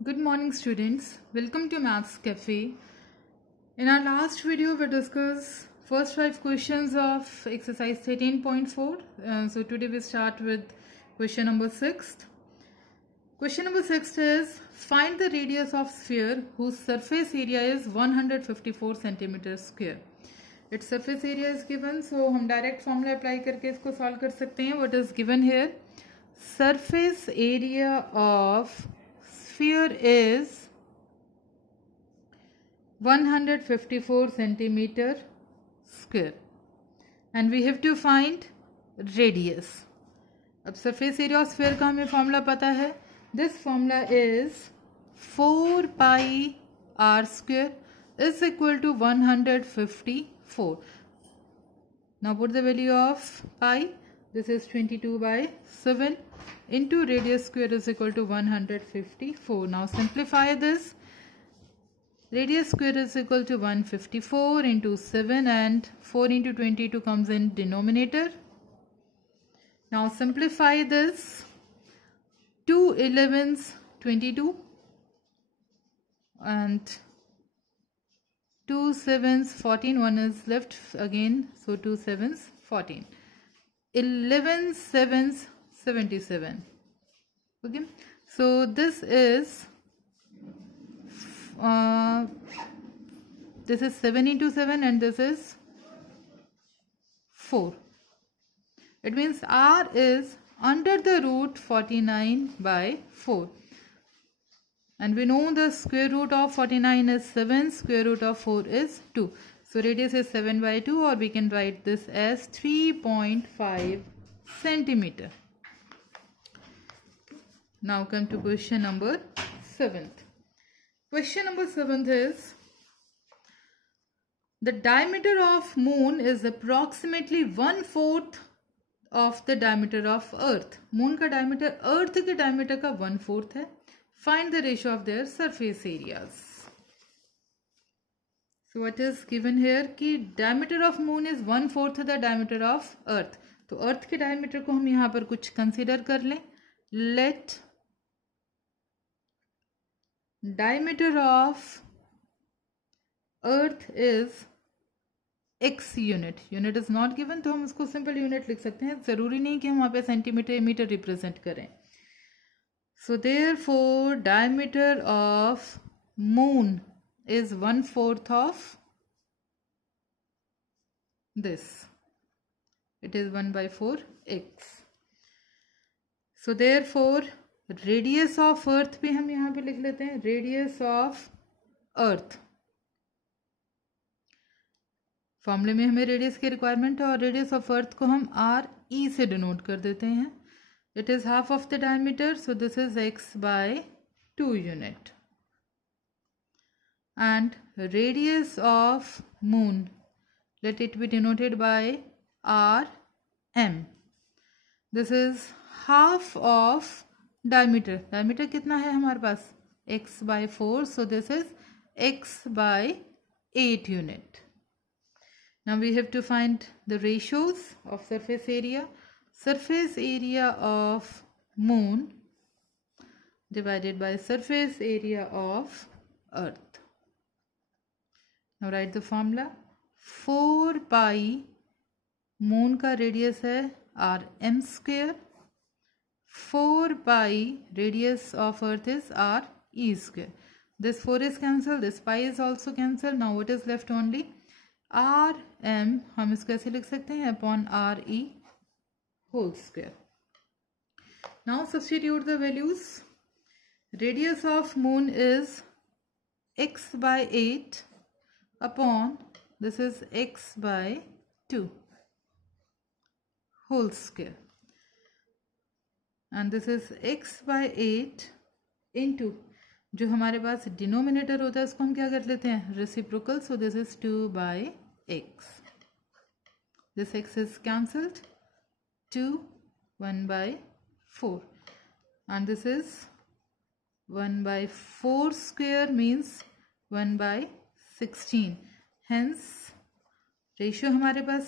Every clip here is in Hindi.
Good morning students, welcome to Maths Cafe. In our last video we discussed first 5 questions of exercise 13.4. So today we start with question number 6. Question number 6 is find the radius of sphere whose surface area is 154 centimeter square. Its surface area is given, so हम direct formula apply करके इसको solve कर सकते हैं. What is given here? Surface area of sphere is 154 centimeter square and we have to find radius. अब surface area of sphere का हमें formula पता है. This formula is 4 pi r square is equal to 154. Now put the value of pi. This is 22 by 7 into radius square is equal to 154. Now simplify this. Radius square is equal to 154 into 7 and 4 into 22 comes in denominator. Now simplify this. 2 11s 22 and 2 7s 14. One is left again, so 2 7s 14. 11 7s 77. Okay, so this is 7 into 7 and this is 4. It means r is under the root 49 by 4 and we know the square root of 49 is 7, square root of 4 is 2. So radius is 7 by 2, or we can write this as 3.5 centimeter. Now come to question number 7th. Question number 7th is the diameter of moon is approximately 1/4 of the diameter of earth. Moon का diameter earth के diameter का 1/4 है. Find the ratio of their surface areas. So what is given here कि diameter of moon is 1/4 the diameter of earth. तो earth के diameter को हम यहाँ पर कुछ consider कर लें. Let diameter of earth is x unit. Unit is not given, तो हम उसको simple unit लिख सकते हैं. ज़रूरी नहीं कि हम वहाँ पे centimeter मीटर represent करें. So therefore diameter of moon is 1/4 of this. It is 1/4 x. So therefore radius of earth भी हम यहाँ पे लिख लेते हैं. Radius of earth. फॉर्मूले में हमें रेडियस की रिक्वायरमेंट है और रेडियस ऑफ अर्थ को हम आर ई से डिनोट कर देते हैं. It is half of the diameter, so this is x by 2 unit. And radius of moon, let it be denoted by rm. This is half of diameter. Diameter कितना है हमारे पास? x by 4, so this is x by 8 unit. Now we have to find the ratios of surface area. Surface area of moon divided by surface area of earth. Now write the formula. 4 pi moon का radius है rm square. 4 pi radius of earth is r e square. This 4 is cancelled. This pi is also cancelled. Now what is left only? r m. हम इसको ऐसे लिख सकते हैं upon r e whole square. Now substitute the values. Radius of moon is x by 8 upon this is x by 2 whole square and this is x by 8 into जो हमारे पास डिनोमिनेटर होता है उसको हम क्या कर लेते हैं? Reciprocal. So this is 2 by x. This x is cancelled. 2 1 by 4 and this is 1 by 4 square means 1 by 16. Hence ratio हमारे पास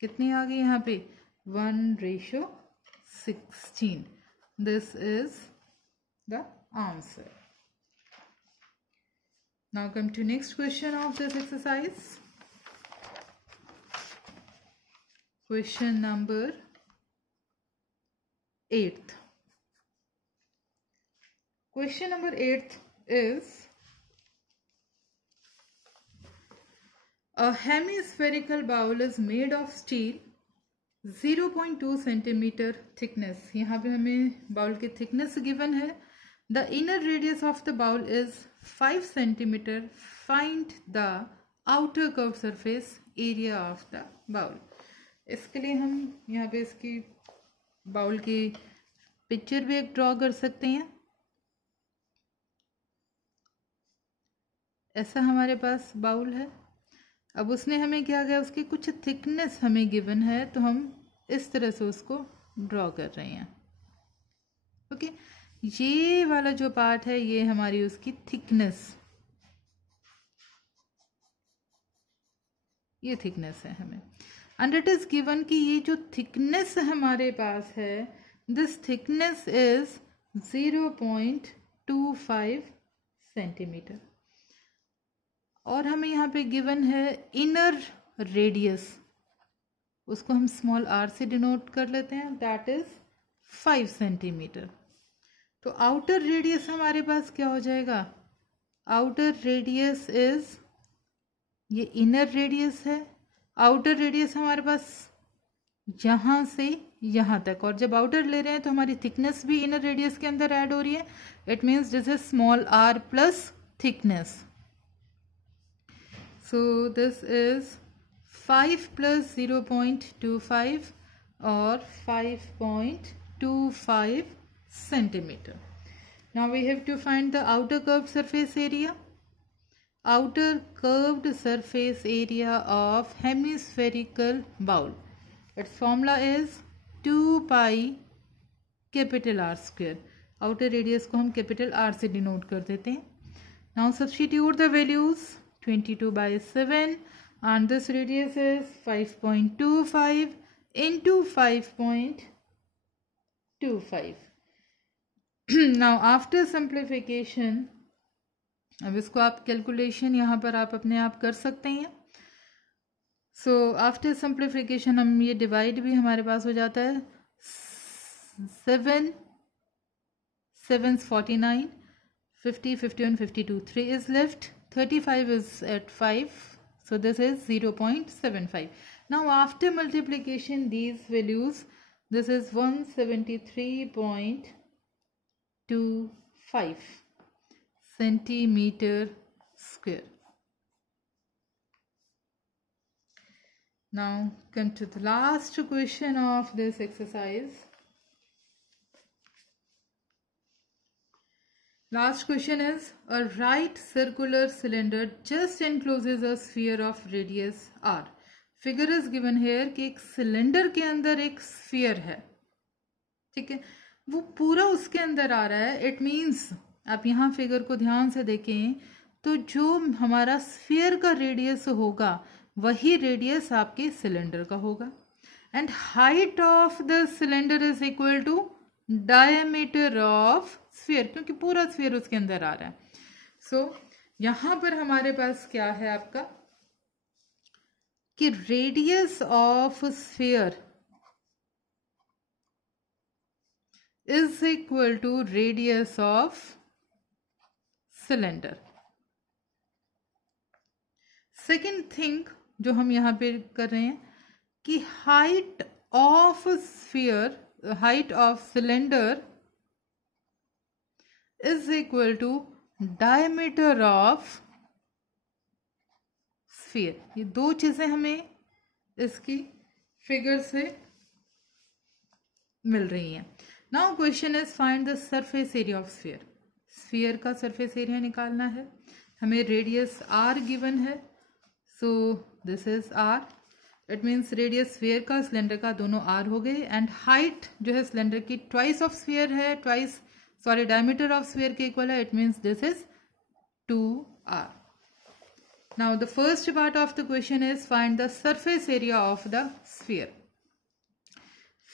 कितनी आ गई यहाँ पे? 1/16. This is the answer. Now come to next question of this exercise. Question number 8. Question number 8 is, a hemispherical bowl is made of steel 0.2 centimeter thickness. यहाँ पे हमें बाउल की thickness given है. The inner radius of the bowl is 5 centimeter. Find the outer curved surface area of the bowl. इसके लिए हम यहाँ पे इसकी बाउल की पिक्चर भी एक ड्रॉ कर सकते हैं. ऐसा हमारे पास बाउल है. अब उसने हमें क्या किया, उसकी कुछ थिकनेस हमें गिवन है, तो हम इस तरह से उसको ड्रॉ कर रहे हैं. ओके, ये वाला जो पार्ट है ये हमारी उसकी थिकनेस, ये थिकनेस है हमें. एंड इट इज गिवन कि ये जो थिकनेस हमारे पास है, दिस थिकनेस इज 0.25 सेंटीमीटर. और हमें यहाँ पे गिवन है इनर रेडियस, उसको हम स्मॉल आर से डिनोट कर लेते हैं, दैट इज 5 सेंटीमीटर. तो आउटर रेडियस हमारे पास क्या हो जाएगा, आउटर रेडियस इज, ये इनर रेडियस है, आउटर रेडियस हमारे पास यहाँ से यहाँ तक, और जब आउटर ले रहे हैं तो हमारी थिकनेस भी इनर रेडियस के अंदर ऐड हो रही है. It means this is small r plus thickness. So this is 5 plus 0.25 or 5.25 centimeter. Now we have to find the outer curved surface area. Outer curved surface area of hemispherical bowl. Its formula is 2 pi capital R square. Outer radius को हम capital R से denote कर देते हैं. Now substitute the values. 22 by 7 and this radius is 5.25 into 5.25. Now after simplification, अब इसको आप कैलकुलेशन यहाँ पर आप अपने आप कर सकते हैं. सो आफ्टर सिंप्लीफिकेशन हम ये डिवाइड भी हमारे पास हो जाता है. 7 7 49, 50 51 52, 3 is left. 35 is at 5, so this is 0.75. Now after multiplication these values, this is 173.25 centimeter square. Now come to the last question of this exercise. Last question is, a right circular cylinder just encloses a sphere of radius r. Figure is given here कि एक सिलेंडर के अंदर एक स्फीयर है, ठीक है, वो पूरा उसके अंदर आ रहा है. इट मीन्स आप यहाँ फिगर को ध्यान से देखें तो जो हमारा स्फीयर का रेडियस होगा वही रेडियस आपके सिलेंडर का होगा. And height of the cylinder is equal to diameter of sphere, क्योंकि पूरा स्फीयर उसके अंदर आ रहा है. सो यहां पर हमारे पास क्या है आपका कि radius of sphere is equal to radius of cylinder. Second thing जो हम यहां पे कर रहे हैं कि height of sphere, height of cylinder is equal to diameter of sphere. ये दो चीजें हमें इसकी फिगर से मिल रही हैं. Now question is find the surface area of sphere. Sphere का सरफेस एरिया निकालना है. हमें रेडियस r गिवन है, so this is r. It means radius sphere का सिलेंडर का दोनों r हो गए. एंड हाइट जो है सिलेंडर की ट्वाइस ऑफ स्फीयर है, twice sorry diameter of sphere के इक्वल है. It means this is 2r. Now the first part of the question is find the surface area of the sphere.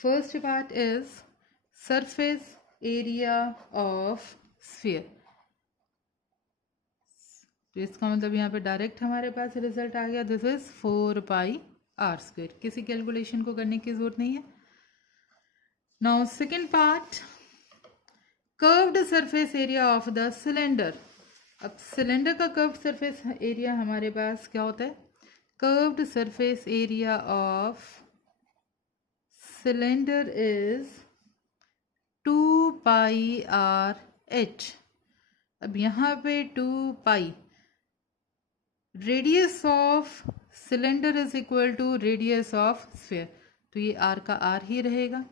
First part is surface area of sphere. तो इसका मतलब यहाँ पे डायरेक्ट हमारे पास रिजल्ट आ गया, this is 4 pi r square. किसी कैलकुलेशन को करने की जरूरत नहीं है। Now second part, curved surface area of the cylinder. अब सिलेंडर का कर्व्ड सरफेस एरिया हमारे पास क्या होता है? Curved surface area of cylinder is 2 pi r h. अब यहाँ पे 2 pi, radius of cylinder is equal to radius of sphere, तो ये आर का आर ही रहेगा।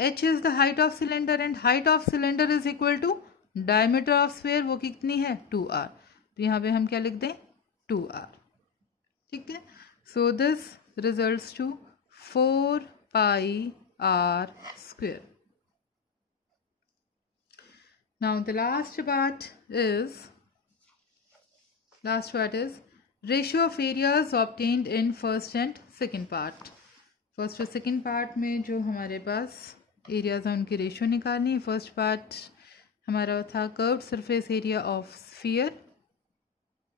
h is the height of cylinder and height of cylinder is equal to diameter of sphere, वो कितनी है? 2r। तो यहाँ पे हम क्या लिख दें? 2r। ठीक है, so this results to 4 pi r square. Now the last part is ratio of areas obtained in first and second part. First और सेकेंड पार्ट में जो हमारे पास एरियाज हैं उनकी रेशियो निकालनी है। फर्स्ट पार्ट हमारा था curved surface area of sphere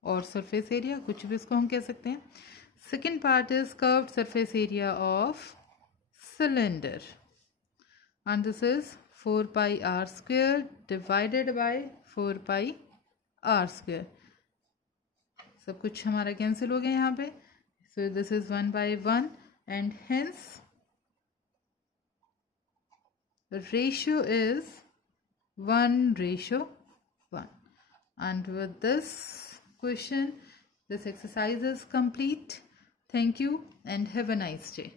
और सरफेस एरिया, कुछ भी इसको हम कह सकते हैं। Second part is curved surface area of cylinder and this is 4 pi r square divided by 4 pi r square. सब कुछ हमारा कैंसिल हो गया यहाँ पे, so this is 1/1 and hence the ratio is 1:1. And with this question, this exercise is complete. Thank you and have a nice day.